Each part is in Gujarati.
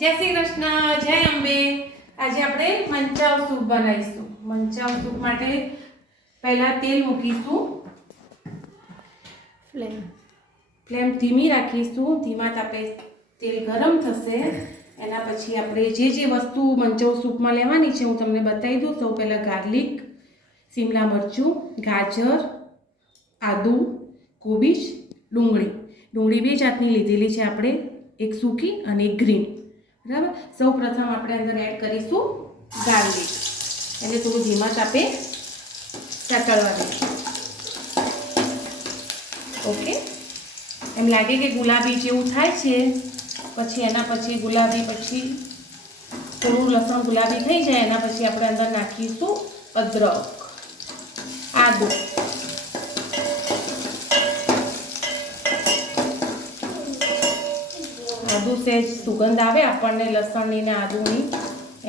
જય શ્રી કૃષ્ણ, જય અંબે। આજે આપણે મંચાવ સૂપ બનાવીશું। મંચાવ સૂપ માટે પહેલા તેલ મૂકીશું। ફ્લેમ ધીમી રાખીશું। ધીમા તાપે તેલ ગરમ થશે। એના પછી આપણે જે વસ્તુ મંચાવ સૂપમાં લેવાની છે હું તમને બતાવી દઉં। સૌ પહેલાં ગાર્લિક, શિમલા મરચું, ગાજર, આદુ, કોબીજ, ડુંગળી બે જાતની લીધેલી છે આપણે, એક સૂકી અને એક ગ્રીન। બરાબર। સૌ પ્રથમ આપણે અંદર એડ કરીશું ગાર્લિક, એટલે થોડું ધીમા તાપે સાતળવા દઈશું। ઓકે, એમ લાગે કે ગુલાબી જેવું થાય છે, પછી એના પછી ગુલાબી, પછી થોડું લસણ ગુલાબી થઈ જાય એના પછી આપણે અંદર નાખીશું અદરક, આદુ, આદુ સહેજ સુગંધ આવે આપણને લસણની ને આદુની।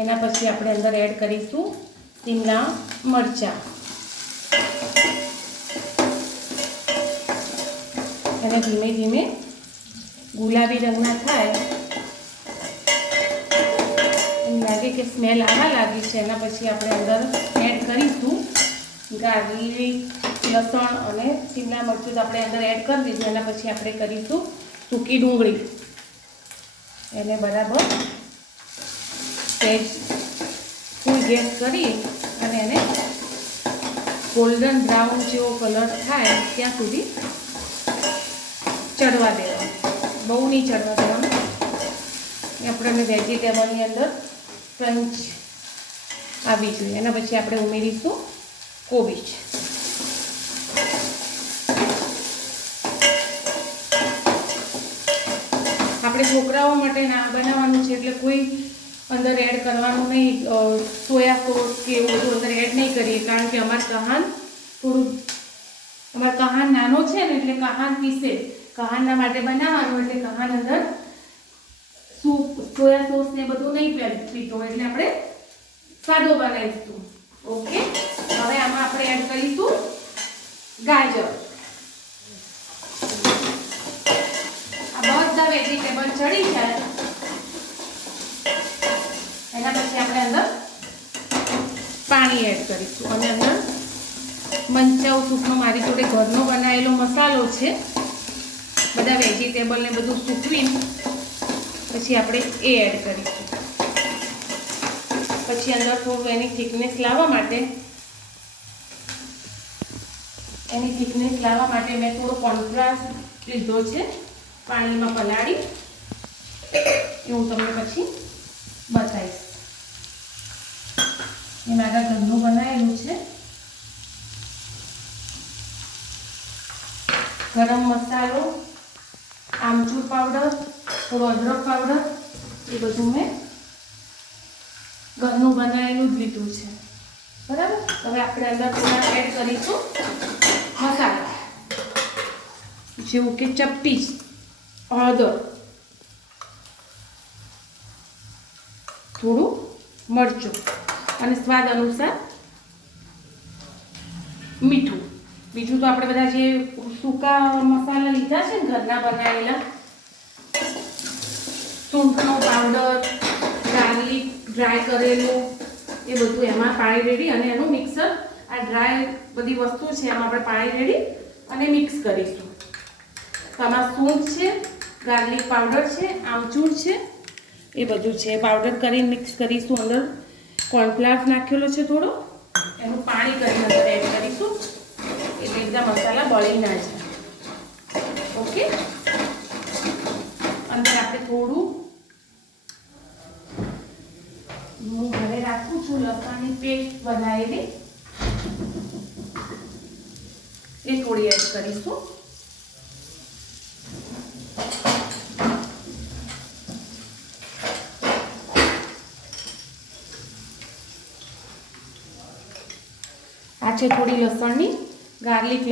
એના પછી આપણે અંદર એડ કરીશું શિમલા મરચાં, અને ધીમે ધીમે ગુલાબી રંગના થાય એમ લાગે કે સ્મેલ આવવા લાગી છે એના પછી આપણે અંદર એડ કરીશું ગાર્લિક, લસણ અને શિમલા મરચું તો આપણે અંદર એડ કરી દીધું। એના પછી આપણે કરીશું સૂકી ડુંગળી, એને બરાબર સહેજ ફૂલ ગેસ કરી અને એને ગોલ્ડન બ્રાઉન જેવો કલર થાય ત્યાં સુધી ચડવા દેવાનું, બહુ નહીં ચડવા દેવાનું। આપણે વેજીટેબલની અંદર ક્રંચ આવી જોઈએ। એના પછી આપણે ઉમેરીશું કોબીજ, આપણે છોકરાઓ માટે ના બનાવવાનું છે એટલે કોઈ અંદર એડ કરવાનું નહીં, સોયા સોસ કે એવું બધું અંદર એડ નહીં કરીએ, કારણ કે અમારો કહાન નાનો છે ને એટલે કહાન પીસે, કહાનના માટે બનાવવાનું એટલે કહાન અંદર સૂપ સોયા સોસ ને બધું નહીં પીતો, એટલે આપણે સાદો બનાવીશું। ઓકે, હવે આમાં આપણે એડ કરીશું ગાજર। બધા વેજીટેબલ ચડી જાય એના પછી આપણે અંદર પાણી એડ કરીશું, અને અંદર મંચાવ સૂપનો મારી જોડે ઘરનો બનાવેલો મસાલો છે, બધા વેજીટેબલને બધું સૂકવીને પછી આપણે એ એડ કરીશું। પછી અંદર થોડું એની થિકનેસ લાવવા માટે મેં થોડો કોર્નફ્લાવર લીધો છે, પાણીમાં પલાળી, એ હું તમને પછી બતાવીશ। એ મારા ઘરનું બનાવેલું છે। ગરમ મસાલો, આમચૂર પાવડર, થોડો અદરક પાવડર, એ બધું મેં ઘરનું બનાવેલું જ લીધું છે। બરાબર। હવે આપણે અંદર થોડા એડ કરીશું મસાલા, જેવું કે ચપટી હળદર, થોડું મરચું અને સ્વાદ અનુસાર મીઠું। બીજું તો આપણે બધા જે સૂકા મસાલા લીધા છે ને ઘરના બનાવેલા, સૂંઠનો પાવડર, ગાર્લિક ડ્રાય કરેલું, એ બધું એમાં પાણી રેડી અને એનું મિક્સર, આ ડ્રાય બધી વસ્તુ છે એમાં આપણે પાણી રેડી અને મિક્સ કરીશું। તો આમાં સૂંઠ છે, ગાર્લિક પાવડર છે, આમચૂર છે, એ બધું છે પાવડર કરીને મિક્સ કરીશું। અંદર કોર્નફ્લાવર નાખેલો છે થોડો, એનું પાણી કરીને અંદર એડ કરીશું એટલે બધા મસાલા બળી ના જાય। ઓકે, અંદર આપણે થોડું, હું ઘરે રાખું છું લસણની પેસ્ટ બનાવેલી, એ થોડી એડ કરીશું। આ છે થોડી લસણની, ગાર્લિક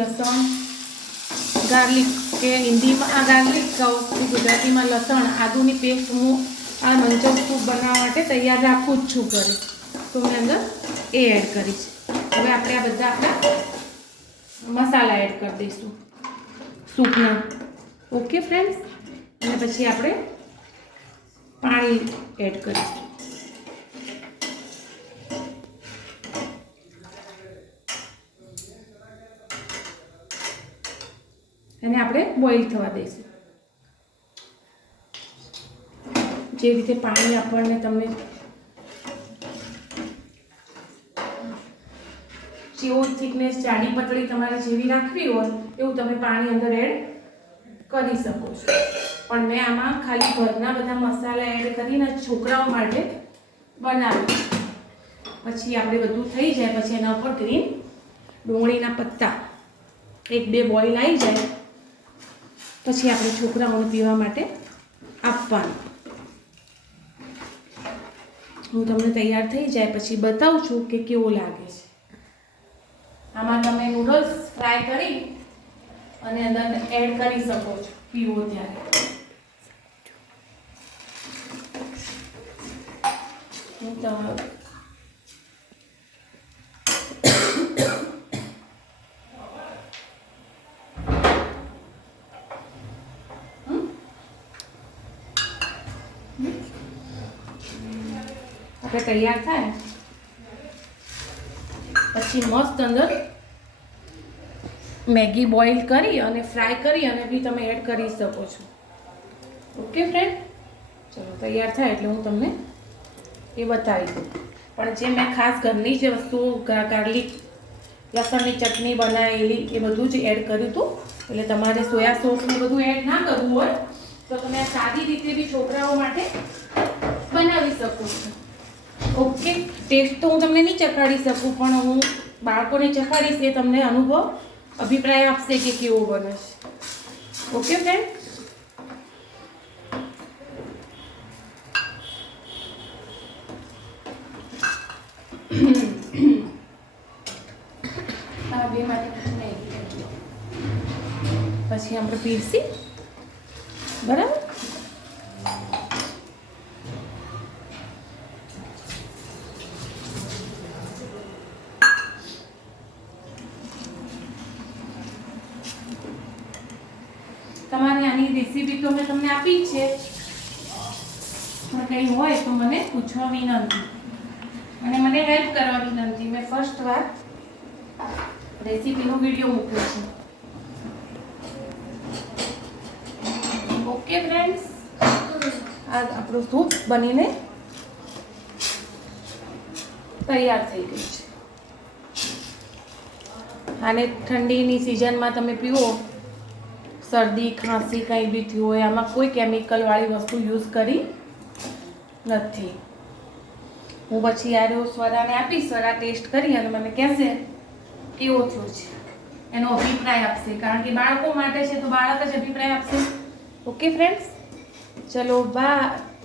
કે હિન્દીમાં આ ગાર્લિક કહું, ગુજરાતીમાં લસણ આદુની પેસ્ટ હું આ મંચાવ સૂપ બનાવવા માટે તૈયાર રાખું જ છું ઘરે, તો મેં અંદર એ એડ કરી છે। હવે આપણે આ બધા આપણા મસાલા એડ કરી દઈશું સૂપના। ઓકે ફ્રેન્ડ્સ, અને પછી આપણે પાણી એડ કરીશું. અને આપણે બોઇલ થવા દઈશું. જે રીતે પાણી આપણને તમને જેવું થિકનેસ જાડી પતળી તમારે જેવી રાખવી હોય એવું તમે પાણી અંદર એડ કરી શકો છો. પણ મેં આમાં ખાલી ઘરના બધા મસાલા એડ કરીને છોકરાઓ માટે બનાવ્યું. પછી આપણે બધું થઈ જાય પછી એના ઉપર ગ્રીન ડુંગળીના પત્તા 1-2 બોઇલ આવી જાય પછી આપણે છોકરાઓને પીવા માટે આપવાનું. હું તમને તૈયાર થઈ જાય પછી બતાવું છું કે કેવો લાગે છે. આમાં તમે નૂડલ્સ ફ્રાય કરી અને અંદર એડ કરી શકો છો પીવો ત્યારે. હું તો આપણે તૈયાર થાય પછી મસ્ત અંદર મેગી બોઇલ કરી અને ફ્રાય કરી અને બી તમે એડ કરી શકો છો. ઓકે ફ્રેન્ડ, ચલો તૈયાર થાય એટલે હું તમને એ બતાવી દઉં. પણ જે મેં ખાસ ઘરની જે વસ્તુઓ ગાર્લિક લસણની ચટણી બનાવેલી એ બધું જ એડ કર્યું હતું. એટલે તમારે સોયા સોસ ને બધું એડ ના કરવું હોય તો તમે આ સાદી રીતે બી છોકરાઓ માટે બનાવી શકો છો. ઓકે, ટેસ્ટ તો હું તમને નહીં ચખાડી શકું પણ હું બાળકોને ચખાડીશ એ તમને અભિપ્રાય આપશે કે કેવો બને છે. ઓકે ફ્રેન્ડ, પછી આપણે પીરસી બરાબર. તમારે આની રેસીપી તો મેં તમને આપી જ છે પણ કંઈ હોય તો મને પૂછવા વિનંતી અને મને હેલ્પ કરવા વિનંતી. મેં ફર્સ્ટ વાર રેસીપીનો વિડીયો મૂક્યો છે. ઓકે ફ્રેન્ડ્સ, આ આપણો સૂપ બનીને તૈયાર થઈ ગયું છે. આને ઠંડીની સિઝનમાં તમે પીવો, શરદી ખાંસી કંઈ બી થયું હોય, આમાં કોઈ કેમિકલવાળી વસ્તુ યુઝ કરી નથી. હું પછી યાર સ્વરાને આપીશ, સ્વરા ટેસ્ટ કરી અને મને કહેશે કેવો થયો છે, એનો અભિપ્રાય આપશે. કારણ કે બાળકો માટે છે તો બાળક જ અભિપ્રાય આપશે. ઓકે ફ્રેન્ડ્સ, ચલો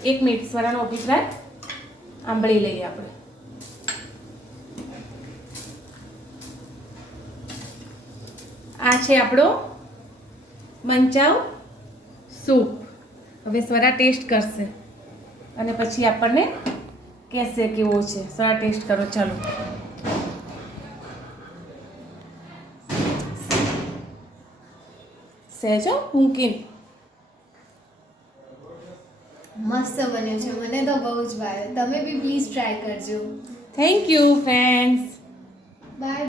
1 મિનિટ સ્વરાનો અભિપ્રાય સાંભળી લઈએ આપણે. આ છે આપણો મંચાવ સૂપ. હવે સ્વરા ટેસ્ટ કરશે અને પછી આપણને કહેશે કેવો છે. સ્વરા ટેસ્ટ કરો, ચાલો. સહેજો મૂકીને મસ્ત બન્યો છે. મને તો બહુ જ ભાવે. તમે બી પ્લીઝ ટ્રાય કરજો. Thank you friends. બાય.